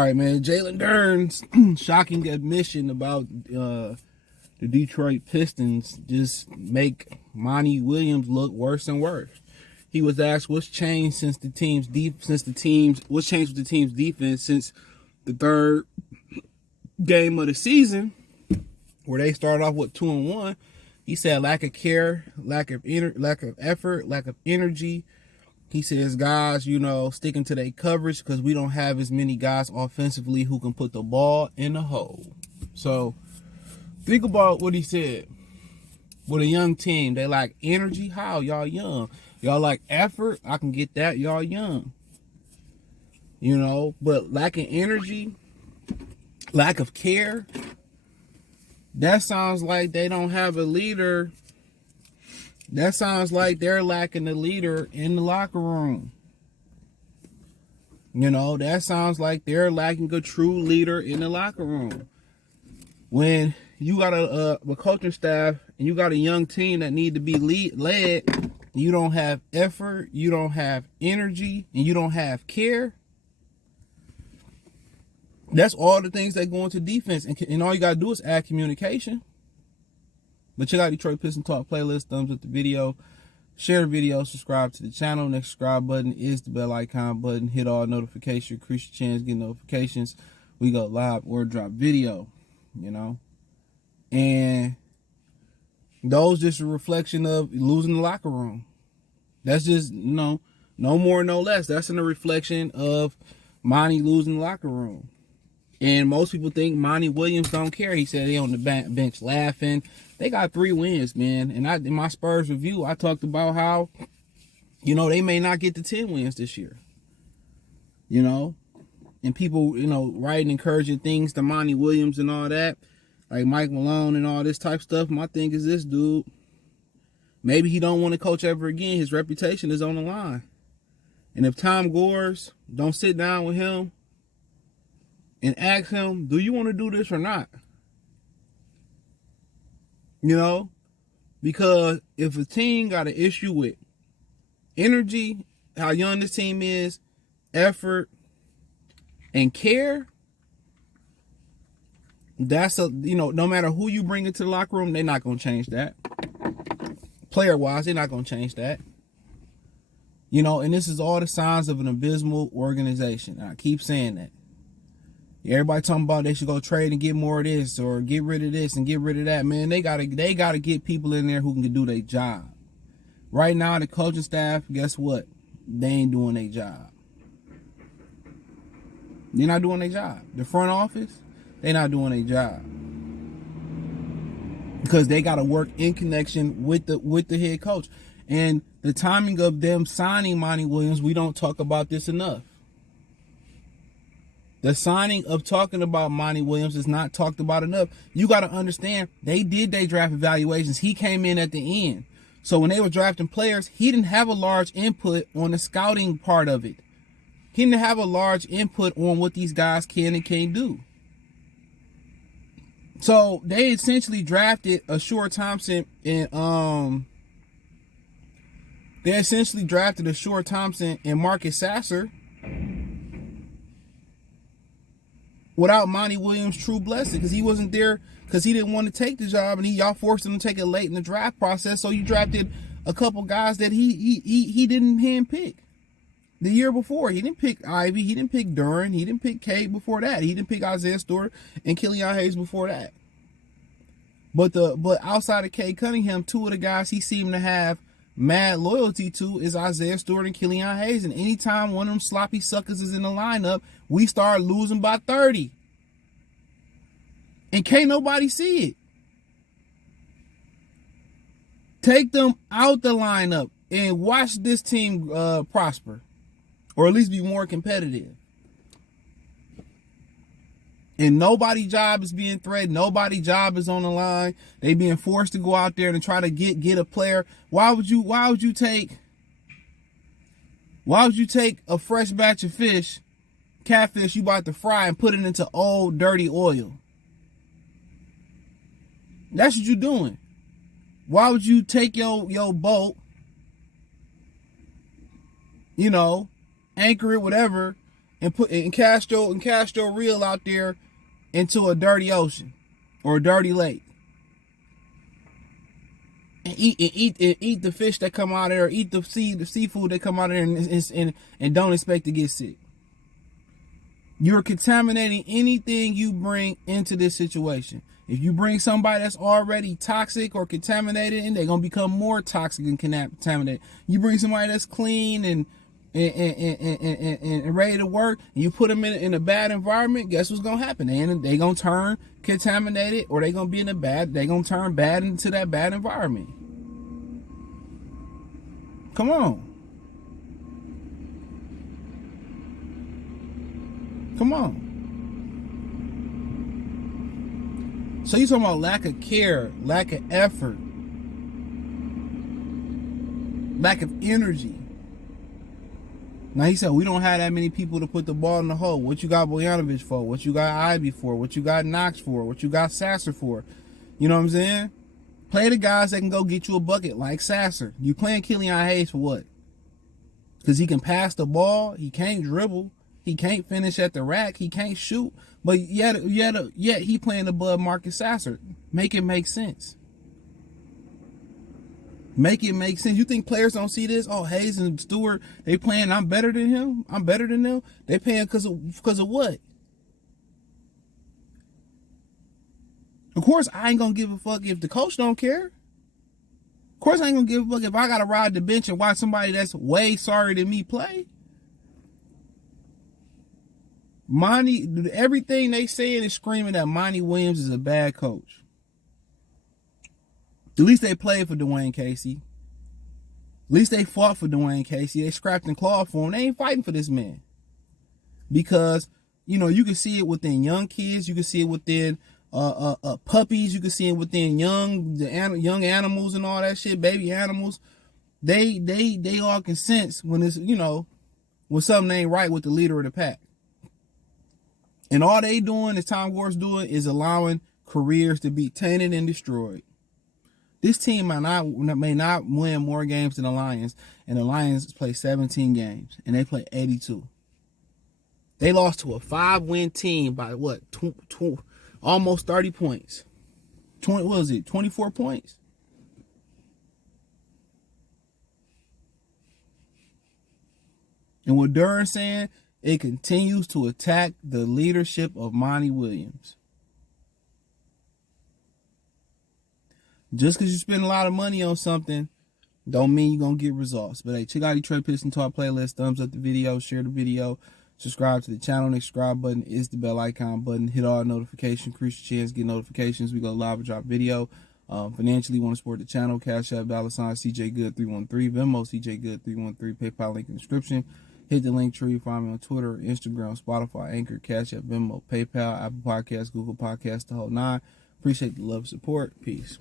right, man. Jalen Duren's shocking admission about the Detroit Pistons just make Monty Williams look worse and worse. He was asked what's changed since the team's what's changed with the team's defense since the third game of the season, where they started off with 2-1. He said lack of care, lack of effort, lack of energy. He says guys, sticking to their coverage because we don't have as many guys offensively who can put the ball in the hole. So think about what he said. With a young team, they lack energy. How? Y'all young. Y'all like effort. I can get that. Y'all young. But lacking energy, lack of care, that sounds like they don't have a leader. That sounds like they're lacking a leader in the locker room. That sounds like they're lacking a true leader in the locker room. When you got a coaching staff and you got a young team that need to be led, you don't have effort, you don't have energy, and you don't have care. That's all the things that go into defense. And all you got to do is add communication. But check out Detroit Pistons Talk playlist. Thumbs up the video. Share the video. Subscribe to the channel. Next subscribe button is the bell icon button. Hit all notifications. Increase your chance to get notifications. We go live or drop video. And those just a reflection of losing the locker room. That's just, no more, no less. That's a reflection of Monty losing the locker room. And most people think Monty Williams don't care. He said they on the bench laughing. They got 3 wins, man. And in my Spurs review, I talked about how, they may not get to 10 wins this year. And people, writing encouraging things to Monty Williams and all that, like Mike Malone and all this type stuff. My thing is this, dude. Maybe he don't want to coach ever again. His reputation is on the line. And if Tom Gores don't sit down with him and ask him, do you want to do this or not? Because if a team got an issue with energy, how young this team is, effort, and care, that's no matter who you bring into the locker room, they're not going to change that. Player-wise, they're not going to change that. And this is all the signs of an abysmal organization. And I keep saying that. Everybody talking about they should go trade and get more of this or get rid of this and get rid of that. Man, they gotta get people in there who can do their job. Right now, the coaching staff, guess what? They ain't doing their job. They're not doing their job. The front office, they're not doing their job. Because they got to work in connection with the head coach. And the timing of them signing Monty Williams, we don't talk about this enough. The signing of talking about Monty Williams is not talked about enough. You got to understand, they did their draft evaluations. He came in at the end. So when they were drafting players, he didn't have a large input on the scouting part of it. He didn't have a large input on what these guys can and can't do. So they essentially drafted Ashur Thompson and Marcus Sasser without Monty Williams' true blessing, because he wasn't there because he didn't want to take the job, and y'all forced him to take it late in the draft process. So you drafted a couple guys that he didn't handpick the year before. He didn't pick Ivy, he didn't pick Duren, he didn't pick Cade before that. He didn't pick Isaiah Stewart and Killian Hayes before that. But outside of Cade Cunningham, 2 of the guys he seemed to have mad loyalty to is Isaiah Stewart and Killian Hayes. And anytime one of them sloppy suckers is in the lineup, we start losing by 30. And can't nobody see it. Take them out the lineup and watch this team prosper. Or at least be more competitive. And nobody's job is being threatened. Nobody's job is on the line. They being forced to go out there and try to get a player. Why would you take a fresh batch of catfish you about to fry and put it into old dirty oil? That's what you're doing. Why would you take your boat, anchor it, whatever, and cast your reel out there into a dirty ocean or a dirty lake. And eat the fish that come out of there, eat the seafood that come out of there, and don't expect to get sick. You're contaminating anything you bring into this situation. If you bring somebody that's already toxic or contaminated, and they're gonna become more toxic and contaminated. You bring somebody that's clean and ready to work, and you put them in a bad environment, guess what's gonna happen? They gonna turn contaminated, or they gonna gonna turn bad into that bad environment. Come on. Come on. So you talking about lack of care, lack of effort, lack of energy. Now he said we don't have that many people to put the ball in the hole. What you got Bojanovic for? What you got Ivy for? What you got Knox for? What you got Sasser for? You know what I'm saying? Play the guys that can go get you a bucket like Sasser. You playing Killian Hayes for what? Because he can pass the ball. He can't dribble. He can't finish at the rack. He can't shoot. But yet he playing above Marcus Sasser. Make it make sense. Make it make sense. You think players don't see this? Oh, Hayes and Stewart, they playing, I'm better than him. I'm better than them. They paying because of what? Of course, I ain't going to give a fuck if the coach don't care. Of course, I ain't going to give a fuck if I got to ride the bench and watch somebody that's way sorry than me play. Monty, everything they saying is screaming that Monty Williams is a bad coach. At least they played for Dwayne Casey. At least they fought for Dwayne Casey. They scrapped and clawed for him. They ain't fighting for this man. Because, you know, you can see it within young kids. You can see it within puppies. You can see it within young animals and all that shit, baby animals. They all can sense when it's, you know, when something ain't right with the leader of the pack. And all they doing, as Tom Gore's doing, is allowing careers to be tainted and destroyed. This team may not win more games than the Lions, and the Lions play 17 games, and they play 82. They lost to a 5-win team by what? Almost 30 points. 24 points? And what Duren saying, it continues to attack the leadership of Monty Williams. Just because you spend a lot of money on something, don't mean you're going to get results. But hey, check out Detroit Pistons Talk playlist. Thumbs up the video, share the video, subscribe to the channel. Next subscribe button is the bell icon button. Hit all notifications, increase your chance to get notifications. We go live and drop video. Financially, want to support the channel, Cash App, $ CJ Good 313, Venmo CJ Good 313, PayPal link in the description. Hit the link tree, find me on Twitter, Instagram, Spotify, Anchor, Cash App, Venmo, PayPal, Apple Podcasts, Google Podcasts, the whole nine. Appreciate the love and support. Peace.